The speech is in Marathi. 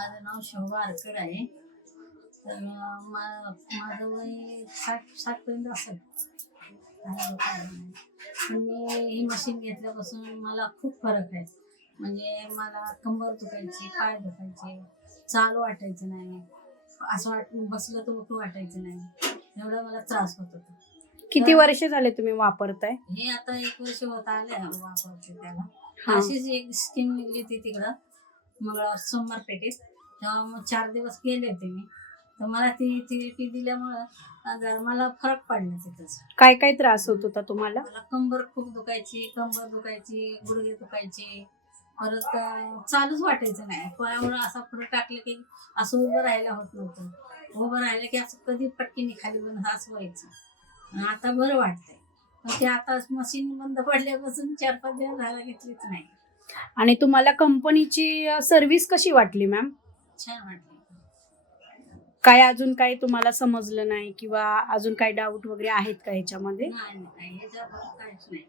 माझं नाव शोभा आरकड आहे. तर माझं वय साठ साठपर्यंत असेल. पण मी ही मशीन घेतल्यापासून मला खूप फरक आहे. म्हणजे मला कंबर दुखायची पाय दुखायचे चाल वाटायचं नाही. असं वाट बसलं तर उठू वाटायचं नाही. एवढा मला त्रास होत होता. किती वर्ष झाले तुम्ही वापरताय? हे आता एक वर्ष होत आले वापरते त्याला. अशीच एक स्कीम निघली होती तिकडं. मंगळवार सोमवार पेठेत. तेव्हा मग चार दिवस गेले होते मी. तर मला ती थेरपी दिल्यामुळं जरा मला फरक पडला तिथंच. काय काय त्रास होत होता तुम्हाला? मला कंबर खूप दुखायची कंबर दुखायची गुडघे दुखायचे. परत चालूच वाटायचं नाही. पायामुळं असा पुढे टाकलं की असं उभं राहायला होत नव्हतं. उभं राहिलं की असं कधी पटकीने खाली बंद असं व्हायचं. आता बरं वाटतंय. पण ते आता मशीन बंद पडल्यापासून चार पाच दिवस झाला घेतलीच नाही. आणि तुम्हाला कंपनीची सर्व्हिस कशी वाटली मॅम छान वाटलं. काय अजून काही तुम्हाला समजलं नाही किंवा अजून काही डाऊट वगैरे आहेत का ह्याच्यामध्ये? नाही नाही ह्याच्यावर काहीच नाही.